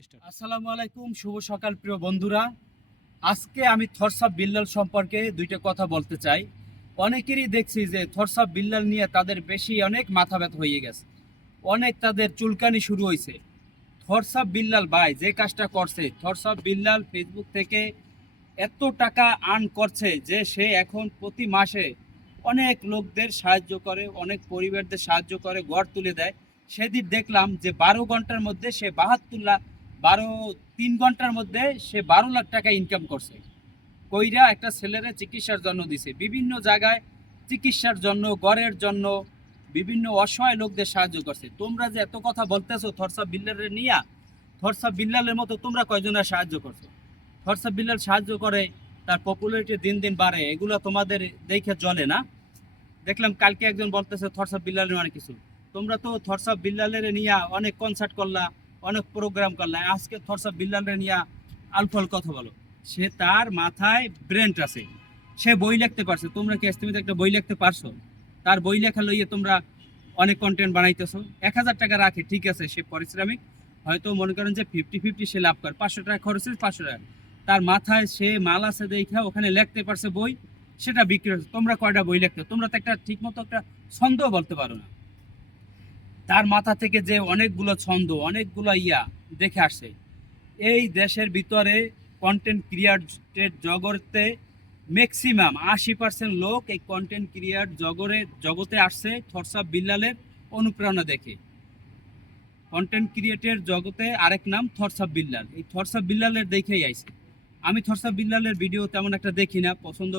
আসসালামু আলাইকুম, শুভ সকাল প্রিয় বন্ধুরা। আজকে আমি থরসাব বিল্লাল সম্পর্কে দুইটা কথা বলতে চাই। অনেকেরই দেখছি যে থরসাব বিল্লাল নিয়ে তাদের বেশি অনেক মাথা ব্যথা হয়ে গেছে, অনেক তাদের চুলকানি শুরু হয়েছে। থরসাব বিল্লাল ভাই যে কাজটা করছে, থরসাব বিল্লাল ফেসবুক থেকে এত টাকা আর্ন করছে যে সে এখন প্রতি মাসে অনেক লোকদের সাহায্য করে, অনেক পরিবারদের সাহায্য করে, ঘর তুলে দেয়। সেদিন দেখলাম যে 12 ঘন্টার মধ্যে সে 72 লাখ, 3 ঘন্টার মধ্যে সে 12 লাখ টাকা ইনকাম করছে। কইরা একটা ছেলেরে চিকিৎসার জন্য দিছে, বিভিন্ন জায়গায় চিকিৎসার জন্য, ঘরের জন্য, বিভিন্ন অসহায় লোকদের সাহায্য করছে। তোমরা যে এত কথা বলতেছো থরসাব বিল্লালের নিয়া, থরসাব বিল্লালের মতো তোমরা কয়জনের সাহায্য করছো? থরসাব বিল্লাল সাহায্য করে, তার পপুলারিটি দিন দিন বাড়ে, এগুলো তোমাদের দেখে জ্বলে না? দেখলাম কালকে একজন বলতেছে থরসাব বিল্লালের অনেক কিছু। তোমরা তো থরসাব বিল্লালের নিয়ে অনেক কনসার্ট করলা, অনেক প্রোগ্রাম করলা, আজকে থরসাব বিল্লালের নিয়ে আলফল কথা বলো। সে তার মাথায় ব্রেন আছে, সে বই লিখতে পারছে। তোমরা কি এস্টিমেতে একটা বই লিখতে পারছো? তার বই লেখা লইয়ে তোমরা অনেক কন্টেন্ট বানাইতেছো। 1,000 টাকা রাখে, ঠিক আছে, সে পারিশ্রমিক হয়তো মনে করেন যে 50-50 সে লাভ করে, 500 টাকা খরচে 500 টাকা। তার মাথায় সে মাল আছে দেখা ওখানে লিখতে পারছে বই, সেটা বিক্রি হচ্ছে। তোমরা কয়টা বই লিখতে? তোমরা তো একটা ঠিক মতো একটা ছন্দ বলতে পারো না। তার মাথা থেকে যে অনেকগুলো ছন্দ, অনেকগুলো দেখে আসছে। এই দেশের ভিতরে কন্টেন্ট ক্রিয়েটের জগতে ম্যাক্সিমাম 80% লোক এই কন্টেন্ট ক্রিয়েট জগতে আসছে থরসাব বিল্লালের অনুপ্রেরণা দেখে। কন্টেন্ট ক্রিয়েটের জগতে আরেক নাম থরসাব বিল্লাল, এই থরসাব বিল্লালের দেখেই আইছে। আমি থরসাব বিল্লালের ভিডিও তেমন একটা দেখি না, পছন্দ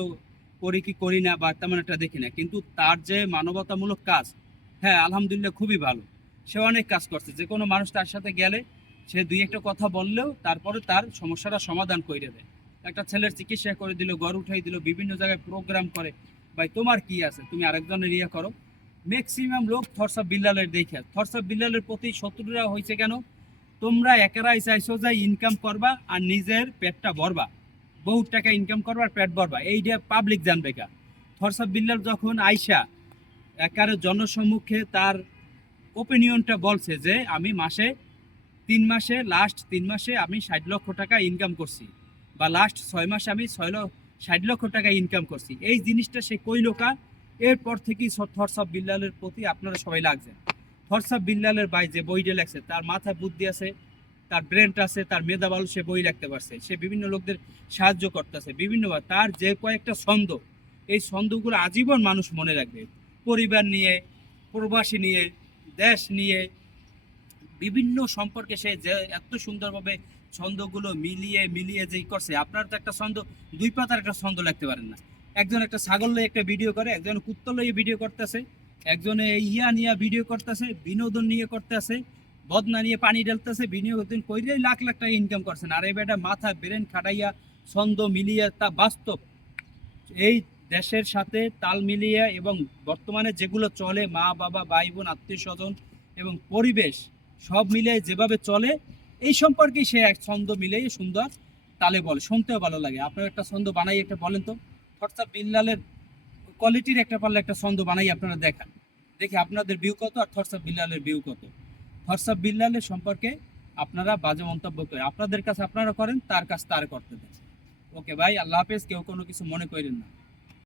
করি কি করি না বা তেমন একটা দেখি না, কিন্তু তার যে মানবতামূলক কাজ, হ্যাঁ আলহামদুলিল্লাহ খুবই ভালো। সে অনেক কাজ করছে, যে কোনো মানুষ তার সাথে গেলে সে দুই একটা কথা বললেও তারপরে তার সমস্যাটা সমাধান করে দেয়। একটা ছেলের চিকিৎসা করে দিল, ঘর উঠাই দিল, বিভিন্ন জায়গায় প্রোগ্রাম করে। ভাই তোমার কি আছে, তুমি আরেকজনের করো। ম্যাক্সিমাম লোক থরসাব বিল্লালের দেখে, থরসাব বিল্লালের প্রতি শত্রুরা হয়েছে কেন? তোমরা একেরাই চাইছো যে ইনকাম করবা আর নিজের পেটটা ভরবা, বহুত টাকা ইনকাম করবা আর পেট ভরবা, এইটা পাবলিক জানবে কা? থরসাব বিল্লাল যখন আইসা একারে জনসম্মুখে তার ওপিনিয়নটা বলছে যে আমি মাসে 3 মাসে, লাস্ট 3 মাসে আমি 60 লক্ষ টাকা ইনকাম করছি, বা লাস্ট 6 মাসে আমি 60 লক্ষ টাকা ইনকাম করছি, এই জিনিসটা সে কইলো কা? এরপর থেকেই থরসাব বিল্লালের প্রতি আপনারা সবাই লাগছেন। থরসাব বিল্লালের ভাই যে বইটা লেখছে, তার মাথায় বুদ্ধি আছে, তার ব্রেনটা আছে, তার মেধা ভালো, সে বই লিখতে পারছে, সে বিভিন্ন লোকদের সাহায্য করতেছে বিভিন্নভাবে। তার যে কয়েকটা ছন্দ, এই ছন্দগুলো আজীবন মানুষ মনে রাখবে। পরিবার নিয়ে, প্রবাসী নিয়ে, দেশ নিয়ে, বিভিন্ন সম্পর্কে সে যে এত সুন্দরভাবে ছন্দগুলো মিলিয়ে মিলিয়ে যেই করছে। আপনার তো একটা ছন্দ, 2 পাতার একটা ছন্দ লিখতে পারেন না। একজন একটা ছাগল লইয়ে একটা ভিডিও করে, একজন কুত্তা লইয়ে ভিডিও করতেছে, একজনে নিয়ে ভিডিও করতেছে, বিনোদন নিয়ে করতেছে, বদনা নিয়ে পানি ঢালতেছে, বিনোদন কইরেই লাখ লাখ টাকা ইনকাম করছেন। আর এই বেটা মাথা ব্রেন খাটাইয়া ছন্দ মিলিয়ে তা বাস্তব এই দেশের সাথে তাল মিলিয়ে, এবং বর্তমানে যেগুলো চলে, মা বাবা ভাই বোন আত্মীয় স্বজন এবং পরিবেশ সব মিলে যেভাবে চলে, এই সম্পর্কেই সে এক ছন্দ মিলিয়ে সুন্দর তালে বলে, শুনতেও ভালো লাগে। আপনার একটা ছন্দ বানাই একটা বলেন তো, থরসাব বিল্লালের কোয়ালিটির একটা পারলে একটা ছন্দ বানাই আপনারা দেখান, দেখি আপনাদের ভিউ কত আর থরসাব বিল্লালের ভিউ কত। থরসাব বিল্লালের সম্পর্কে আপনারা বাজে মন্তব্য করেন, আপনাদের কাছে আপনারা করেন, তার কাছে তার করতে দেন। ওকে ভাই, আল্লাহ হাফেজ, কেউ কোনো কিছু মনে করেন না।